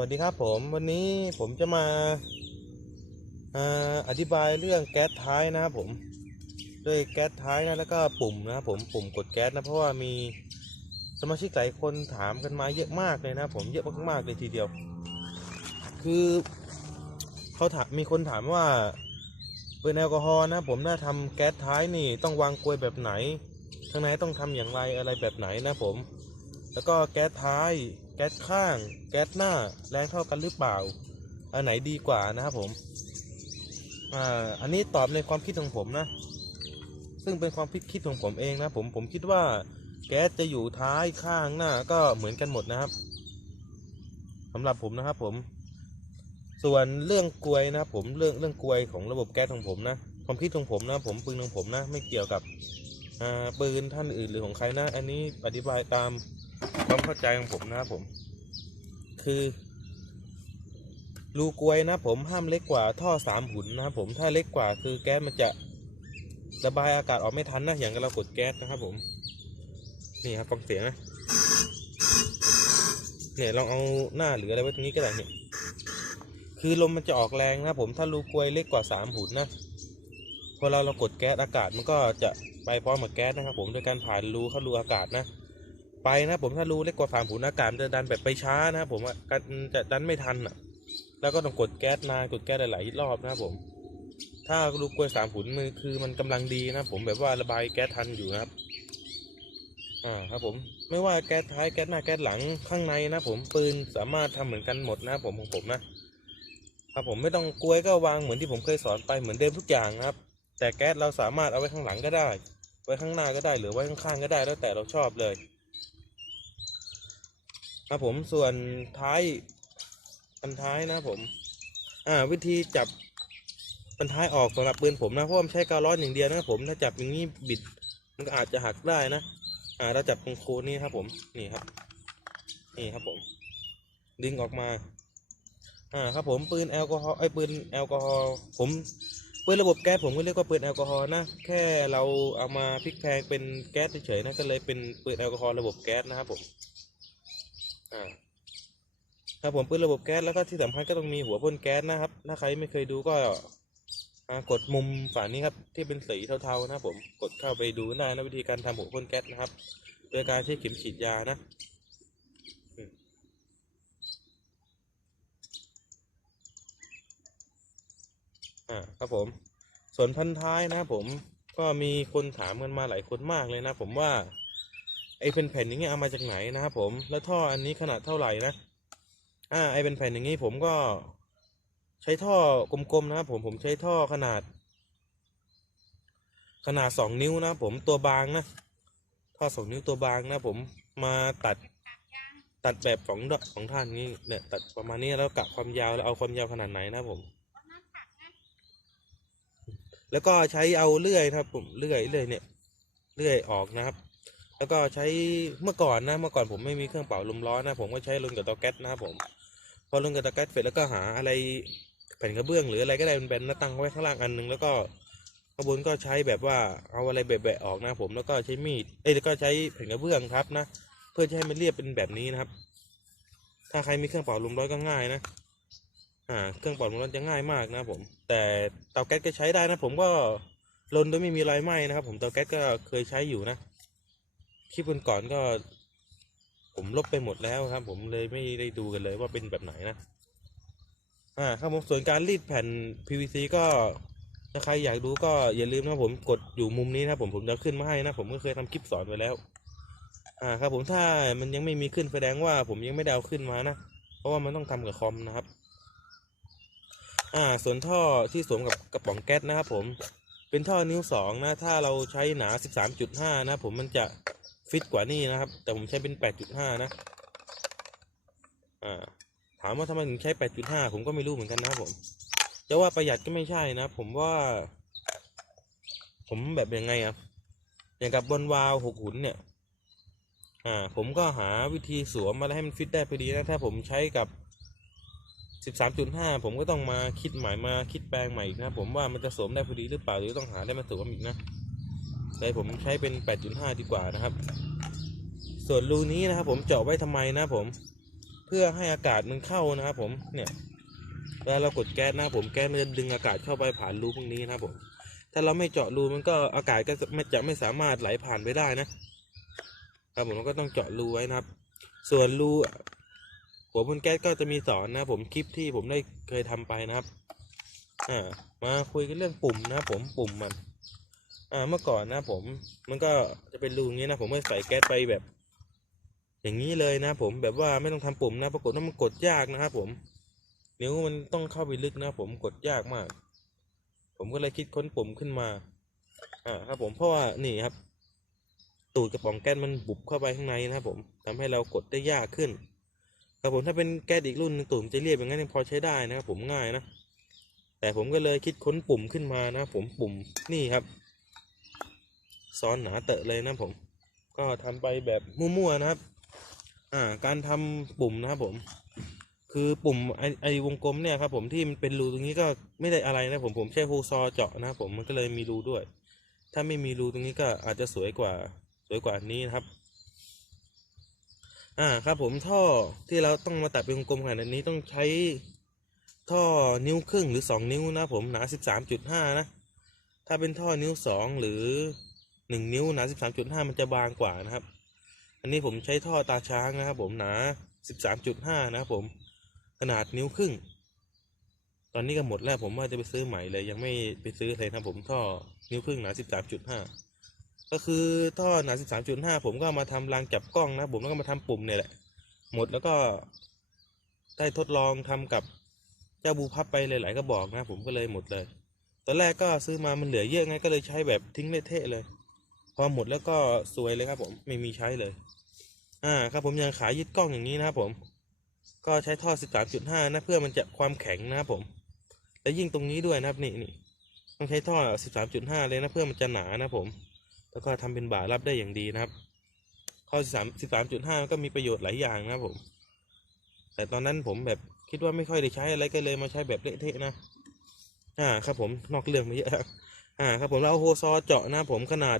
วัสดีครับผมวันนี้ผมจะมาอธิบายเรื่องแก๊สท้ายนะครับผมด้วยแก๊สท้ายนะแล้วก็ปุ่มนะครับผมปุ่มกดแก๊สนะเพราะว่ามีสมาชิกหลายคนถามกันมาเยอะมากเลยนะผมเยอะมากๆเลยทีเดียว คือเขาถามมีคนถามว่าปืนแอลกอฮอล์นะผมถ้าทำแก๊สท้ายนี่ต้องวางกลวยแบบไหนข้างในต้องทำอย่างไรอะไรแบบไหนนะผม แล้วก็แก๊สท้าย ก๊สข้าง แก๊สหน้าแรงเท่ากันหรือเปล่า อันไหนดีกว่านะครับผม อ่า อันนี้ตอบในความคิดของผมนะ ซึ่งเป็นความคิดคิดของผมเองนะผมผมคิดว่าแก๊สจะอยู่ท้ายข้างหน้าก็เหมือนกันหมดนะครับสำหรับผมนะครับผม ส่วนเรื่องกลวยนะครับผมเรื่องเรื่องกลวยของระบบแก๊สของผมนะความคิดของผมนะผมปืนของผมนะ ไม่เกี่ยวกับอ่าปืนท่านอื่นหรือของใครนะ อันนี้อธิบายตาม ความเข้าใจของผมนะครับผม คือรูกลวยนะผมห้ามเล็กกว่าท่อสามหุ่นนะครับผมถ้าเล็กกว่าคือแก๊สมันจะระบายอากาศออกไม่ทันนะอย่างเรากดแก๊สนะครับผม นี่ครับฟังเสียงนะเนี่ยลองเอาหน้าหรืออะไรไว้ตรงนี้ก็ได้เนี่ยคือลมมันจะออกแรงนะผมถ้ารูกลวยเล็กกว่าสามหุ่นนะพอเราเรากดแก๊สอากาศมันก็จะไปพร้อมกับแก๊สนะครับผมโดยการผ่านรูเข้ารูอากาศนะ ไปนะผมถ้ารู้เล็กกว่าผ่านผูนอากาศจะดันแบบไปช้านะผมว่าการจะดันไม่ทันอะ แล้วก็ต้องกดแก๊สนานกดแก๊สหลายๆรอบนะผม ถ้าลูกกล้วยสามผุนมือคือมันกำลังดีนะผมแบบว่าระบายแก๊สทันอยู่นะครับอ่าครับผมไม่ว่าแก๊สท้ายแก๊สหน้าแก๊สหลังข้างในนะผมปืนสามารถทำเหมือนกันหมดนะผมของผมนะครับผมไม่ต้องกล้วยก็วางเหมือนที่ผมเคยสอนไปเหมือนเดิมทุกอย่างนะครับ แต่แก๊สเราสามารถเอาไว้ข้างหลังก็ได้ ไว้ข้างหน้าก็ได้หรือไว้ข้างๆก็ได้แล้วแต่เราชอบเลย ครับผมส่วนท้ายปันท้ายนะผม อ่า วิธีจับปันท้ายออกสำหรับปืนผมนะเพราะว่ามันใช้กาวร้อนอย่างเดียวนะครับผมถ้าจับอย่างนี้บิด มันก็อาจจะหักได้นะอ่าเราจับตรงโคนนี่ครับผมนี่ครับ นี่ครับผม ดึงออกมา อ่าครับผมปืนแอลกอฮอล์ไอ้ปืนแอลกอฮอล์ผมปืนระบบแก๊สผมก็เรียกว่าปืนแอลกอฮอล์นะแค่เราเอามาพลิกแพลงเป็นแก๊สเฉยๆนะก็เลยเป็นปืนแอลกอฮอล์ระบบแก๊สนะครับผม ครับผมปืนระบบแก๊สแล้วก็ที่สำคัญก็ต้องมีหัวพ่นแก๊สนะครับ ถ้าใครไม่เคยดูก็กดมุมฝานี้ครับที่เป็นสีเทาๆนะผมกดเข้าไปดูได้นะวิธีการทำหัวพ่นแก๊สนะครับ โดยการใช้เข็มฉีดยานะอ่าครับผม ส่วนพันท้ายนะผมก็มีคนถามกันมาหลายคนมากเลยนะผมว่า ไอเป็นแผ่นอย่างเงี้ยเอามาจากไหนนะครับผม แล้วท่ออันนี้ขนาดเท่าไหร่นะ อ่า ไอเป็นแผ่นอย่างงี้ผมก็ ใช้ท่อกลมๆนะครับผมผมใช้ท่อขนาด ขนาดสองนิ้วนะผมตัวบางนะท่อสองนิ้วตัวบางนะผมมาตัดตัดแบบสองดอกสองท่านนี้เนี่ยตัดประมาณนี้แล้วกะความยาวแล้วเอาความยาวขนาดไหนนะผม แล้วก็ใช้เอาเลื่อยนะครับ ผมเลื่อยเลื่อยเนี่ยเลื่อยออกนะครับ แล้วก็ใช้เมื่อก่อนนะเมื่อก่อนผมไม่มีเครื่องเป่าลมร้อนนะผมก็ใช้ลนกับเตาแก๊สนะครับผมพอลนกับเตาแก๊สเสร็จแล้วก็หาอะไรแผ่นกระเบื้องหรืออะไรก็ได้เป็นแบนแล้วตั้งไว้ข้างล่างอันหนึงแล้วก็ข้างบนก็ใช้แบบว่าเอาอะไรแบะๆออกนะผมแล้วก็ใช้มีดเอ้ยแล้วก็ใช้แผ่นกระเบื้องครับนะเพื่อจะให้มันเรียบเป็นแบบนี้นะครับ ถ้าใครมีเครื่องเป่าลมร้อนก็ง่ายนะอ่าเครื่องเป่าลมร้อนจะง่ายมากนะผม แต่เตาแก๊สก็ใช้ได้นะ ผมก็ลนโดยไม่มีรอยไหม้นะครับ ผมเตาแก๊สก็เคยใช้อยู่นะ คลิปก่อนๆก็ ผมลบไปหมดแล้วครับ ผมเลยไม่ได้ดูกันเลยว่าเป็นแบบไหนนะ อ่าครับผมส่วนการรีดแผ่น PVC ก็ถ้าใครอยากดูก็อย่าลืมนะผมกดอยู่มุมนี้นะผมผมจะขึ้นมาให้นะผมก็เคยทำคลิปสอนไว้แล้ว อ่าครับผมถ้ามันยังไม่มีขึ้นแสดงว่าผมยังไม่ได้เอาขึ้นมานะเพราะว่ามันต้องทำกับคอมนะครับ อ่าส่วนท่อที่สวมกับกระป๋องแก๊สนะครับผมเป็นท่อนิ้วสองนะถ้าเราใช้หนา 13.5 นะผมมันจะ ฟิตกว่านี้นะครับ แต่ผมใช้เป็น 8.5 นะ อ่า ถามว่าทำไมถึงใช้ 8.5 ผมก็ไม่รู้เหมือนกันนะครับผม จะว่าประหยัดก็ไม่ใช่นะ ผมว่า ผมแบบยังไงอะอย่างกับบนวาล์วหกหุ่นเนี่ย อ่า ผมก็หาวิธีสวมมาให้มันฟิตได้พอดีนะ ถ้าผมใช้กับ13.5ผมก็ต้องมาคิดใหม่มาคิดแปลงใหม่อีกนะ ผมว่ามันจะสวมได้พอดีหรือเปล่าหรือต้องหาได้มาสวมอีกนะ แต่ผมใช้เป็น 8.5 ดีกว่านะครับ ส่วนรูนี้นะครับ ผมเจาะไว้ทำไมนะผม เพื่อให้อากาศมันเข้านะครับ ผมเนี่ยเวลาเรากดแก๊สนะผมแก๊สมันจะดึงอากาศเข้าไปผ่านรูพวกนี้นะครับผม ถ้าเราไม่เจาะรูมันก็อากาศก็จะไม่จะไม่สามารถไหลผ่านไปได้นะครับผมก็ต้องเจาะรูไว้นะครับ ส่วนรูหัวบนแก๊สก็จะมีสอนนะผมคลิปที่ผมได้เคยทำไปนะครับอ่ามาคุยกันเรื่องปุ่มนะผมปุ่มมัน อ่าเมื่อก่อนนะผม มันก็จะเป็นรูอย่างนี้นะผมก็ใส่แก๊สไปแบบ อย่างนี้เลยนะผมแบบว่าไม่ต้องทำปุ่มนะปรากฏว่ามันกดยากนะครับผมนิ้วมันต้องเข้าไปลึกนะผมกดยากมาก ผมก็เลยคิดค้นปุ่มขึ้นมา อ่าครับผมเพราะว่านี่ครับ ตูดกระป๋องแก๊สมันบุบเข้าไปข้างในนะครับผมทำให้เรากดได้ยากขึ้นครับผมถ้าเป็นแก๊สอีกรุ่นตูดมันจะเรียบอย่างนั้นยังพอใช้ได้นะครับผมง่ายนะแต่ผมก็เลยคิดค้นปุ่มขึ้นมานะผมปุ่มนี่ครับ ซ้อนหนาเตอะเลยนะผม ก็ทำไปแบบมั่วๆนะครับ อ่า การทำปุ่มนะครับผม คือปุ่มไอไอวงกลมเนี่ยครับผมที่มันเป็นรูตรงนี้ก็ไม่ได้อะไรนะผมผมใช้โฮซอเจาะนะครับผมมันก็เลยมีรูด้วย ถ้าไม่มีรูตรงนี้ก็อาจจะสวยกว่าสวยกว่านี้นะครับอ่าครับผมท่อที่เราต้องมาตัดเป็นวงกลมขนาดนี้ต้องใช้ท่อนิ้วครึ่งหรือสองนิ้วนะผมหนาสิบสามจุดห้านะ ถ้าเป็นท่อนิ้วสองหรือ หนึ่งนิ้วหนาสิบสามจุดห้ามันจะบางกว่านะครับ อันนี้ผมใช้ท่อตาช้างนะครับ ผมหนาสิบสามจุดห้านะครับผมขนาดนิ้วครึ่ง ตอนนี้ก็หมดแล้วผมว่าจะไปซื้อใหม่เลยยังไม่ไปซื้อเลยนะผมท่อนิ้วครึ่งหนาสิบสามจุดห้าก็คือท่อหนาสิบสามจุดห้าผมก็มาทำรางจับกล้องนะผมแล้วก็มาทำปุ่มเนี่ยแหละ หมดแล้วก็ได้ทดลองทำกับเจ้าบูพับไปหลายๆก็บอกนะ ผมก็เลยหมดเลย ตอนแรกก็ซื้อมามันเหลือเยอะไงก็เลยใช้แบบทิ้งเละๆเลย อหมดแล้วก็ซวยเลยครับผมไม่มีใช้เลย อ่าครับผมยังขายยึดกล้องอย่างนี้นะครับผม ก็ใช้ท่อ 13.5 นะเพื่อมันจะความแข็งนะครับผม และยิ่งตรงนี้ด้วยนะครับนี่นี่ต้องใช้ท่อ 13.5 เลยนะเพื่อมันจะหนานะผม แล้วก็ทำเป็นบ่ารับได้อย่างดีนะครับท่อ13 13.5มันก็มีประโยชน์หลายอย่างนะครับผม แต่ตอนนั้นผมแบบคิดว่าไม่ค่อยได้ใช้อะไรก็เลยมาใช้แบบเละเทะนะ อ่าครับผมนอกเรื่องไปเยอะครับ อ่าครับผมเราโฮซอเจาะนะผมขนาด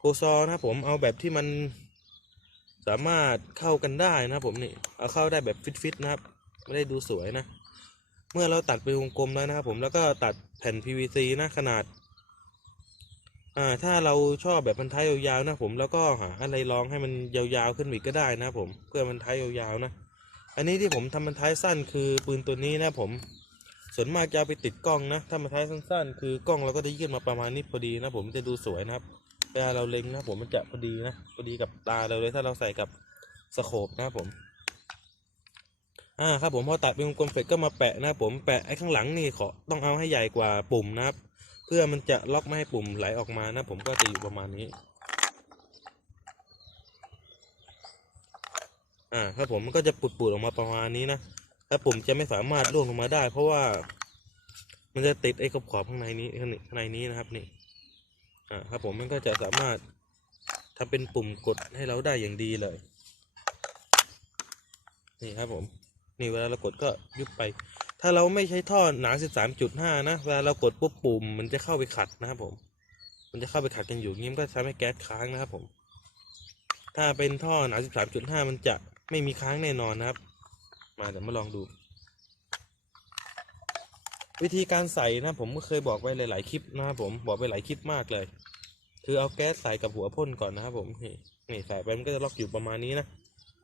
โฮซอนะครับผมเอาแบบที่มันสามารถเข้ากันได้นะครับผมนี่เอาเข้าได้แบบฟิตๆนะครับ ไม่ได้ดูสวยนะ เมื่อเราตัดเป็นวงกลมแล้วนะครับผมแล้วก็ตัดแผ่น PVC นะขนาดอ่าถ้าเราชอบแบบพันท้ายยาวๆนะผมแล้วก็หาอะไรรองให้มันยาวๆขึ้นอีกก็ได้นะผมเพื่อมันท้ายยาวๆนะอันนี้ที่ผมทำมันท้ายสั้นคือปืนตัวนี้นะผมส่วนมากจะเอาไปติดกล้องนะถ้ามันท้ายสั้นๆ คือกล้องเราก็จะยื่นมาประมาณนี้พอดีนะผมจะดูสวยนะครับ เวลาเราเล็งนะผมมันจะพอดีนะพอดีกับตาเราเลยถ้าเราใส่กับสโคปนะครับผม อ่าครับผมพอตัดเป็นวงกลมเสร็จก็มาแปะนะครับผมแปะไอ้ข้างหลังนี่ขอต้องเอาให้ใหญ่กว่าปุ่มนะครับ เพื่อมันจะล็อกไม่ให้ปุ่มไหลออกมานะผมก็จะอยู่ประมาณนี้ อ่าครับผมมันก็จะปุดๆออกมาประมาณนี้นะแล้วปุ่มจะไม่สามารถล่วงลงมาได้ เพราะว่ามันจะติดไอ้ขอบขอบข้างในนี้ข้างในนี้นะครับนี่ อ่าครับผมมันก็จะสามารถทำเป็นปุ่มกดให้เราได้อย่างดีเลย นี่ครับผม นี่เวลาเรากดก็ยุบไป ถ้าเราไม่ใช้ท่อหนา13.5 นะ เวลาเรากดปุ๊บปุ่มมันจะเข้าไปขัดนะครับผม มันจะเข้าไปขัดกันอยู่อย่างงี้มันก็ทำให้แก๊สค้างนะครับผม ถ้าเป็นท่อหนา13.5 มันจะไม่มีค้างแน่นอนนะครับ มาเดี๋ยวมาลองดู วิธีการใส่นะผมก็เคยบอกไว้หลายๆคลิปนะครับผมบอกไปหลายคลิปมากเลย คือเอาแก๊สใส่กับหัวพ่นก่อนนะครับผมนี่นี่ใส่ไปมันก็จะล็อกอยู่ประมาณนี้นะ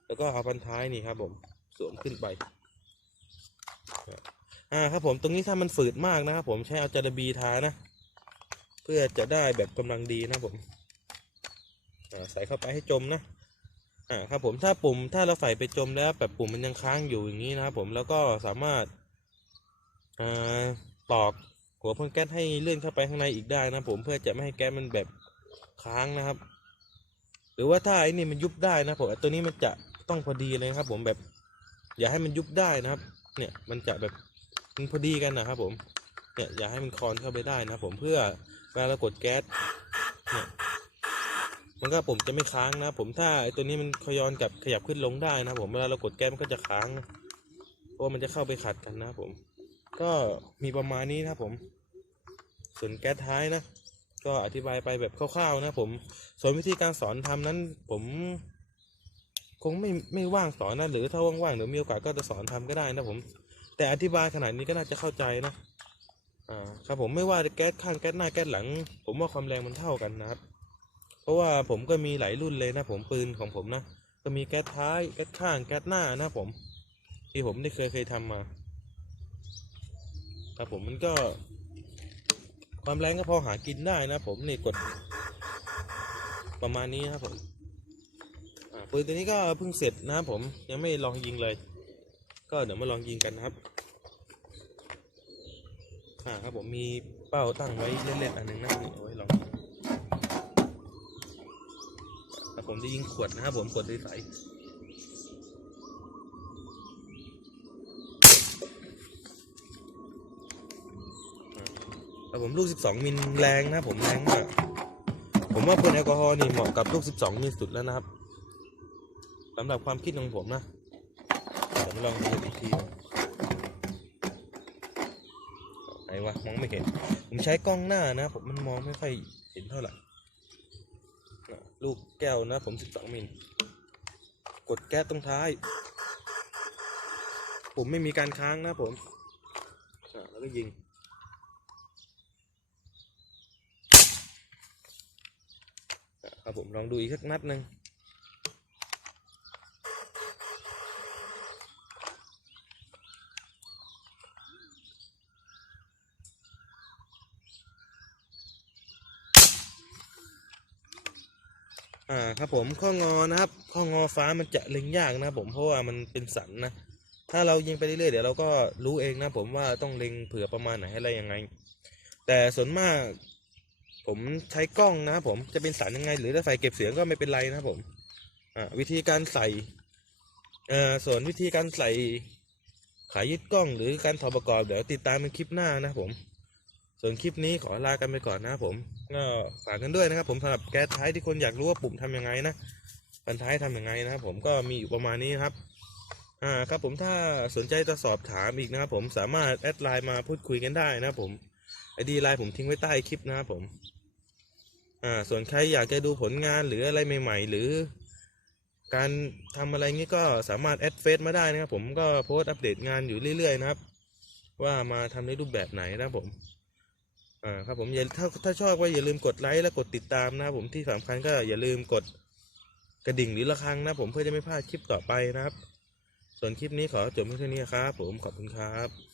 แล้วก็เอาพันท้ายนี่ครับผมสวมขึ้นไปอ่าครับผมตรงนี้ถ้ามันฝืดมากนะครับผมใช้เอาจาระบีทานะ เพื่อจะได้แบบกำลังดีนะผมอ่าใส่เข้าไปให้จมนะอ่าครับผมถ้าปุ่มถ้าเราใส่ไปจมแล้วแบบปุ่มมันยังค้างอยู่อย่างนี้นะครับผมแล้วก็สามารถ ตอกหัวพ่นแก๊สให้เลื่อนเข้าไปข้างในอีกได้นะผมเพื่อจะไม่ให้แก๊สมันแบบค้างนะครับ หรือว่าถ้าไอ้นี่มันยุบได้นะผมไอ้ตัวนี้มันจะต้องพอดีเลยครับ ผมแบบ อย่าให้มันยุบได้นะครับ เนี่ยมันจะแบบมันพอดีกันนะครับ ผมเนี่ยอย่าให้มันคลอนเข้าไปได้นะผมเพื่อเวลาเรากดแก๊สเนี่ยมันก็ผมจะไม่ค้างนะผมถ้าไอ้ตัวนี้มันขยอนกับขยับขึ้นลงได้นะผมเวลาเรากดแก๊สมันก็จะค้างเพราะมันจะเข้าไปขัดกันนะผม ก็มีประมาณนี้นะผม ส่วนแก๊สท้ายนะ ก็อธิบายไปแบบคร่าวๆนะผม ส่วนวิธีการสอนทำนั้น ผม คงไม่ไม่ว่างสอนนะหรือถ้าว่างๆเดี๋ยวมีโอกาสก็จะสอนทำก็ได้นะผม แต่อธิบายขนาดนี้ก็น่าจะเข้าใจนะอ่าครับผมไม่ว่าแก๊สข้างแก๊สหน้าแก๊สหลัง ผมว่าความแรงมันเท่ากันนะครับ เพราะว่าผมก็มีหลายรุ่นเลยนะผมปืนของผมนะก็มีแก๊สท้ายแก๊สข้างแก๊สหน้านะผม ที่ผมได้เคยเคยทำมา ครับผมมันก็ ความแรงก็พอหากินได้นะผมนี่กดประมาณนี้นะครับผมปืนตัวนี้ก็เพิ่งเสร็จนะครับผมยังไม่ลองยิงเลย ก็เดี๋ยวมาลองยิงกันนะครับอ่าครับผมมีเป้าตั้งไว้เล่นๆอันหนึงนะนี่เอาไว้ลองยิงครับผมจะยิงขวดนะครับผมขวดใสๆ ครับผมลูก 12 มิลแรงนะผมแรงมากผมว่าพ่นแอลกอฮอล์นี่เหมาะกับลูก 12 มิลสุดแล้วนะครับสำหรับความคิดของผมนะเดี๋ยวมลองดูอีกทีไหนวะมองไม่เห็น ผมใช้กล้องหน้านะผมมันมองไม่ค่อยเห็นเท่าไหร่ลูกแก้วนะผม 12 มิลกดแก๊สตรงท้าย ผมไม่มีการค้างนะผมแล้วก็ยิง ครับผมลองดูอีกสักนัดหนึ่งอ่าครับผมข้องอนะครับข้องอฟ้ามันจะเล็งยากนะครับผมเพราะว่ามันเป็นสันนะ ถ้าเรายิงไปเรื่อยๆเดี๋ยวเราก็รู้เองนะผมว่าต้องเล็งเผื่อประมาณไหนอะไรยังไง แต่ส่วนมาก ผมใช้กล้องนะครับผมจะเป็นสารยังไง หรือถ้าใส่เก็บเสียงก็ไม่เป็นไรนะครับผมอ่าวิธีการใส่เอ่อส่วนวิธีการใส่ขายึดกล้องหรือการถอดประกอบเดี๋ยวติดตามในคลิปหน้านะครับผม ส่วนคลิปนี้ขอลากันไปก่อนนะครับผมก็ฝากกันด้วยนะครับ ผมสำหรับแก๊สท้ายที่คนอยากรู้ว่าปุ่มทำยังไงนะปันท้ายทำยังไงนะครับผมก็มีอยู่ประมาณนี้ครับอ่าครับผมถ้าสนใจจะสอบถามอีกนะครับผมสามารถแอดไลน์มาพูดคุยกันได้นะครับผม ไอดีไลน์ผมทิ้งไว้ใต้คลิปนะครับผม อ่า ส่วนใครอยากจะดูผลงานหรืออะไรใหม่ ๆ หรือ การทำอะไรงี้ก็สามารถแอดเฟซมาได้นะครับ ผมก็โพสต์อัปเดตงานอยู่เรื่อยๆนะครับ ว่ามาทำในรูปแบบไหนนะครับผมอ่าครับผมอย่าถ้าถ้าชอบก็อย่าลืมกดไลค์และกดติดตามนะครับผมที่สำคัญก็อย่าลืมกดกระดิ่งหรือระฆังนะผมเพื่อจะไม่พลาดคลิปต่อไปนะครับ ส่วนคลิปนี้ขอจบเพียงเท่านี้ครับ ผมขอบคุณครับ